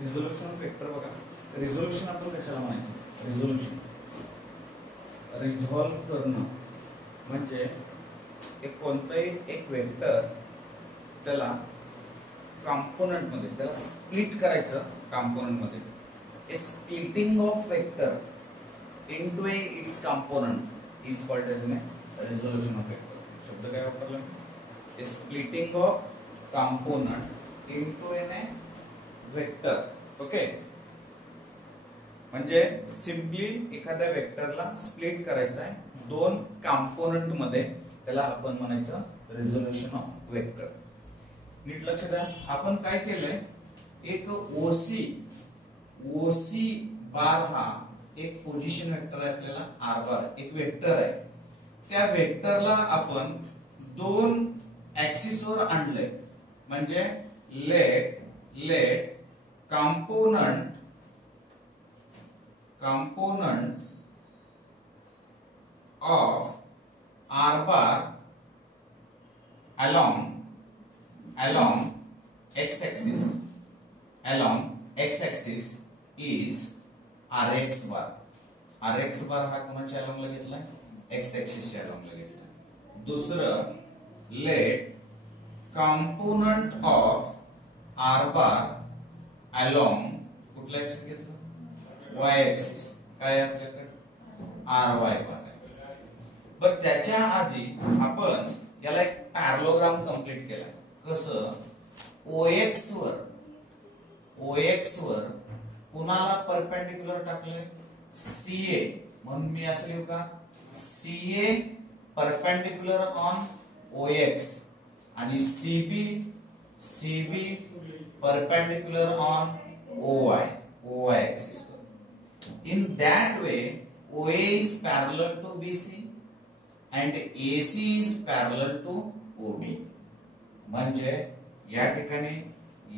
Resolution of vector बघा. Resolution आपण कशाला म्हणायचं? रिझोल्यूशन रिझॉल्व करणं म्हणजे एक कोणताही एक वेक्टर त्याला कंपोनेंट मध्ये त्याला स्प्लिट करायचं. कंपोनेंट मध्ये a splitting of vector into its component is called as resolution of vector. शब्द काय वापरला? A splitting of component into a vector. Okay, म्हणजे सिम्पली एखाद्या वेक्टरला स्प्लिट करायचं आहे दोन कंपोनेंट मध्ये, त्याला आपण म्हणायचं रिझोल्यूशन ऑफ वेक्टर. नीट लक्ष द्या. आपण काय केलंय, एक ओसी बार हा एक पोझिशन वेक्टर आहे, आपल्याला आर बार एक वेक्टर आहे. त्या वेक्टरला आपण दोन ऍक्सिस वर आणलंय. म्हणजे let component of r bar along x axis is rx bar. rx bar हा कोणाच्या along ला घेतलाय? x axis च्या along ला घेतलाय. दुसरं let component of r bar along कुठला axis घेतला? y axis. काय आपल्याकडे ry bar आहे. बरं, त्याच्या आधी आपण याला एक पॅरलोग्राम कंप्लीट केला. कसं? OX वर कुणाला परपेंडिक्युलर टाकले? CA. म्हणून मी असं लिहू का? CA परपेंडिक्युलर ऑन OX आणि CB perpendicular on OY axis. In that way, OA is parallel to BC and AC is parallel to OB. म्हणजे या ठिकाणी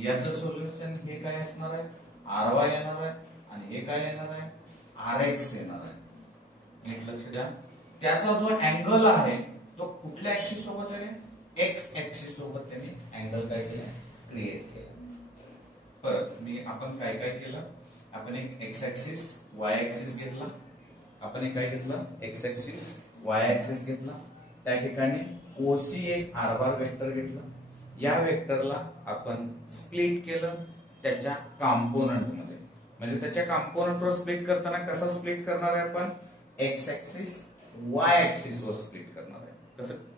याचं सोल्युशन हे काय असणार आहे? RY येणार आहे आणि हे काय येणार आहे? RX येणार आहे. नीट लक्ष द्या. त्याचा जो अँगल आहे तो कुठल्या ऍक्सिस सोबत आहे? X ऍक्सिस सोबत त्याने अँगल काय केला? क्रिएट केला. परत आपण काय केलं? आपण एक x ऍक्सिस y ऍक्सिस घेतला. आपण एक काय घेतलं? x ऍक्सिस y ऍक्सिस घेतला. त्या ठिकाणी OC एक r बार वेक्टर घेतला. या वेक्टरला आपण स्प्लिट केलं त्याच्या कंपोनेंट मध्ये. म्हणजे त्याच्या कंपोनेंट वर स्प्लिट करताना कसं स्प्लिट करणार आहे आपण? x ऍक्सिस y ऍक्सिस वर स्प्लिट करणार आहे.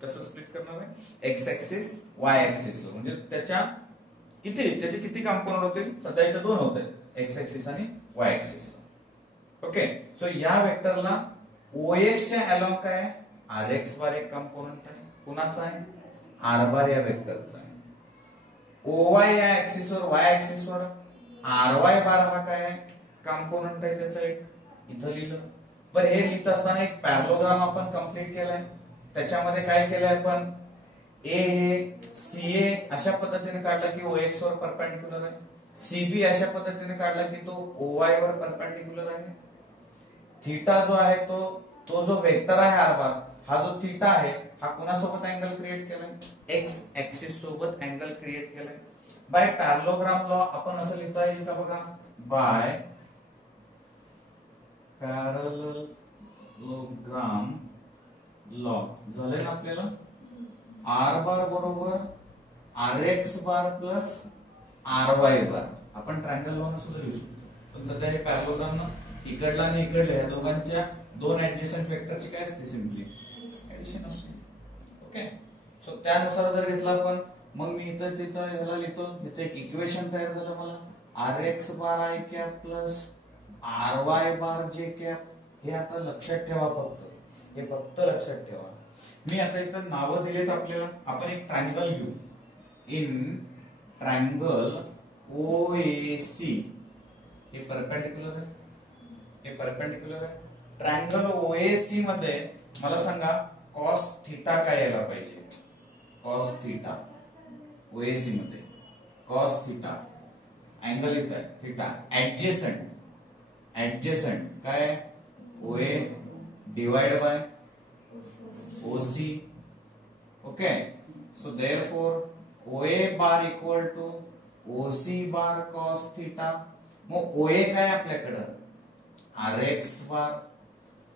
कसं स्प्लिट करणार आहे? x ऍक्सिस y ऍक्सिस वर. म्हणजे त्याचे किती कंपोनेंट होतील? सध्या इथे दोन होते, x ऍक्सिस आणि y ऍक्सिस. ओके, सो या वेक्टरला OX च्या अलोंग काय आहे? RX बार एक कंपोनेंट आहे. कुणाचा आहे? R बार या वेक्टरचा आहे. OY या ऍक्सिस वर y ऍक्सिस वर RY बार हा काय आहे? कंपोनेंट आहे त्याचा एक. इथं लिहिलं. पण हे लिहित असताना एक पॅरलोग्राम आपण कंप्लीट केलाय. त्याच्यामध्ये काय केलंय आपण? CA अशा पद्धतीने काढला की OX वर परपेंडिक्युलर आहे. CB अशा पद्धतीने काढला की तो OY वर परपेंडिक्युलर आहे. थीटा जो आहे तो जो वेक्टर आहे r बार, हा जो थीटा आहे हा कोणासोबत अँगल क्रिएट केलाय? x ऍक्सिस सोबत अँगल क्रिएट केलाय. बाय पॅरलोग्राम लॉ आपण असं लिहिता येईल का बघा? बाय पॅरलोग्राम लॉ झाले ना आपल्याला r बार बरोबर rx बार प्लस ry बार. आपण ट्रायंगल लॉ सुद्धा लिहू शकतो. पण सध्या हे पॅरलोग्राम ना इकडला आणि इकडल्या या दोघांच्या दोन ऍडजसंट वेक्टरची काय असते? सिम्पली ऍडिशन असते. ओके, सो त्यानुसार जर घेतला आपण, मग मी इथं तिथं ह्याला लिहितो. याचं एक इक्वेशन तयार झालं मला. RX bar I cap plus RY bar J cap. हे आता लक्षात ठेवा फक्त लक्षात ठेवा. मी आता इथं नावं दिलेत आपल्याला. आपण एक ट्रायंगल घेऊ. इन ट्रायंगल OAC हे परपेंडिक्युलर आहे. ट्रायंगल OAC मध्ये मला सांगा cos थीटा काय यायला पाहिजे? cos थीटा OAC मध्ये cos थीटा अँगल इथं आहे थीटा. ऍडजेसंट काय? OA divide by OC. Okay, so therefore OA bar equal to OC bar cos theta. मग ओए काय आपल्याकडं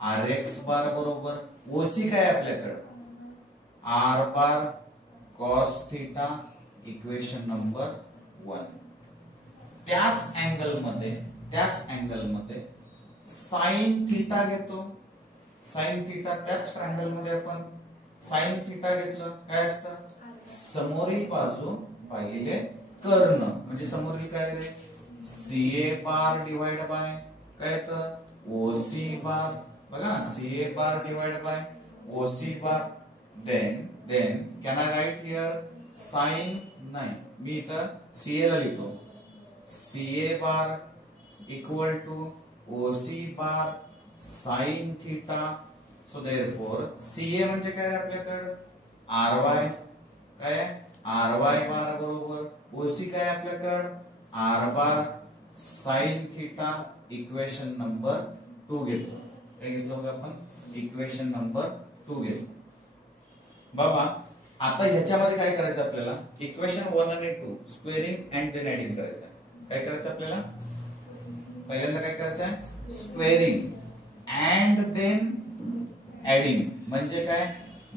RX बार बरोबर ओसी काय आपल्याकडं R बार कॉस थिटा इक्वेशन नंबर 1. त्याच अँगल मध्ये साइन थिटा घेतो. साइन थिटा त्याच ट्रायंगल मध्ये आपण साइन थिटा घेतलं काय असतं समोरील बाजू भागिले कर्ण म्हणजे समोरील काय रे CA बार डिवाइड बाय काय येतं OC बार. बघा CA bar divide by OC bar. then can I write here sin नाही मी इथं CA ला लिहितो CA bar equal to OC bar sin theta. so therefore CA म्हणजे काय आपल्याकडे RY काय RY बार बरोबर OC काय आपल्याकडे R बार sin theta इक्वेशन नंबर 2 घेतलं. काय घेतलं आपण इक्वेशन नंबर 2 घेतलं. बाबा आता ह्याच्यामध्ये काय करायचं आपल्याला इक्वेशन 1 आणि 2 स्क्वेअरिंग अँड देन ऍडिंग करायचं. काय करायचं आपल्याला पहिल्यांदा काय करायचं स्क्वेअरिंग अँड देन ऍडिंग म्हणजे काय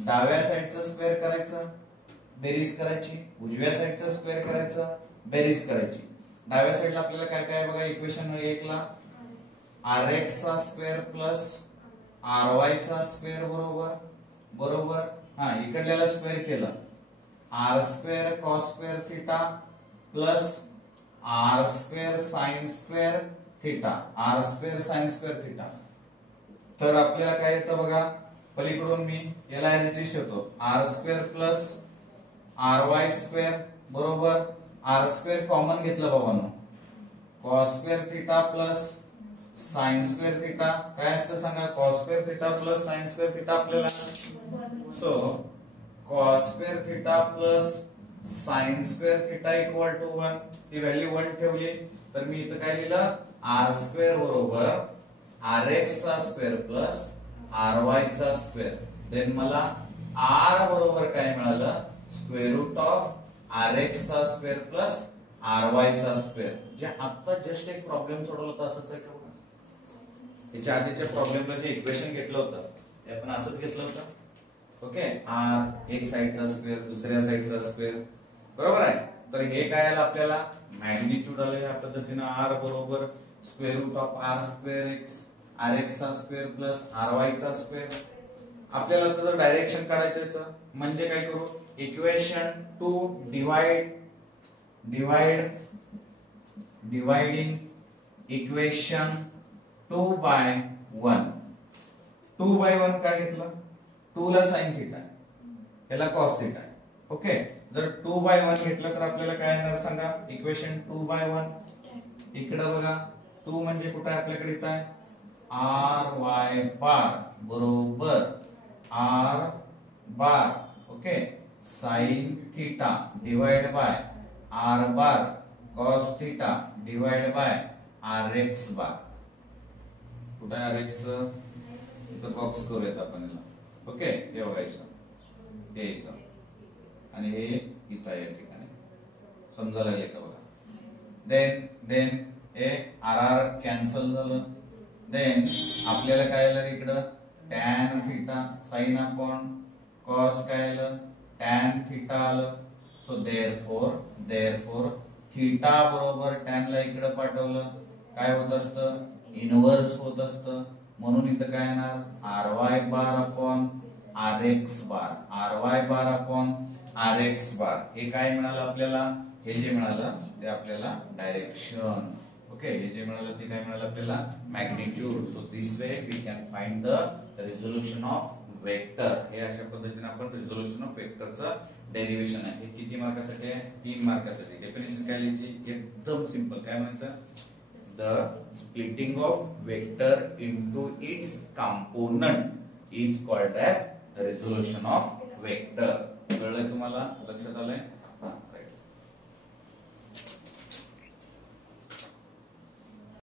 डाव्या साईडचं स्क्वेअर करायचं बेरीज करायची उजव्या साईडचं स्क्वेअर करायचं बेरीज करायची. डाव्या साईडला आपल्याला काय काय बघा इक्वेशन 1 ला RX चा स्क्वेअर प्लस RY चा स्क्वेअर बरोबर हा इकडल्याला स्क्वेअर केलं R square cos square theta plus R square sine square theta R square sine square theta. तर आपल्याला काय येतं बघा पलीकडून मी याला ऍज इट इज ठेवतो R square plus RY square बरोबर R स्क्वेअर कॉमन घेतलं बाबांनो cos square theta plus sine square theta काय असतं सांगा cos square theta plus sine square theta आपल्याला so cos square theta plus sine square theta equal to 1. ती value 1 ठेवली तर मी इथं काय लिहिलं R स्क्वेअर बरोबर RX चा स्क्वेअर प्लस RY चा स्क्वेअर. देन मला R बरोबर काय मिळालं स्क्वेअर रूट ऑफ RX चा स्क्वेअर प्लस RY चा स्क्वेअर. जे आता जस्ट एक प्रॉब्लेम सोडवला होता असंच आहे का याच्या आधीच्या प्रॉब्लेमला जे इक्वेशन घेतलं होतं ते आपण असंच घेतलं होतं ओके R एक साइडचा स्क्वेअर दुसऱ्या साइडचा स्क्वेअर बरोबर आहे. तर हे काय आलं आपल्याला मॅग्निट्यूड आलं या पद्धतीने R बरोबर square root of R square x RX चा स्क्वेअर प्लस RY चा स्क्वेअर. आपल्याला त्याचं डायरेक्शन काढायचं म्हणजे काय करू इक्वेशन 2 डिवाइडिंग इक्वेशन 2/1 2/1 काय घेतलं 2 ला साइन थिटा याला कॉस थिटा ओके. जर 2/1 घेतलं तर आपल्याला काय येणार सांगा इक्वेशन 2/1 इकडे बघा 2 म्हणजे कुठे आपल्याकडे इथं आहे RY बार बरोबर R bar okay sine theta divide by R bar cos theta divide by RX बार. कुठे RX इथं बॉक्स करूयात आपण याला ओके हे बघायचं हे इथं आणि हे इथं या ठिकाणी समजा लागले का बघा. देन हे RR कॅन्सल झालं. देन आपल्याला काय आलं इकडं tan theta sine upon cos काय आलं tan थिटा आलं. सो देअरफॉर थिटा बरोबर tan ला इकडे पाठवलं काय होत असतं इनवर्स होत असतं म्हणून इथं काय येणार RY बार अपॉन RX बार RY बार अपॉन RX बार. हे काय मिळालं आपल्याला हे जे मिळालं ते आपल्याला डायरेक्शन ओके हे जे मिळालं ते काय मिळालं आपल्याला magnitude. So this way we can find the resolution of vector. हे अशा पद्धतीने आपण रिझोल्यूशन ऑफ वेक्टरचं डेरिव्हेशन आहे. हे किती मार्कासाठी आहे 3 मार्कासाठी. डेफिनेशन काय लिहायची एकदम सिंपल काय म्हणायचं the splitting of vector into its component is called as resolution of vector. कळलंय तुम्हाला लक्षात आलंय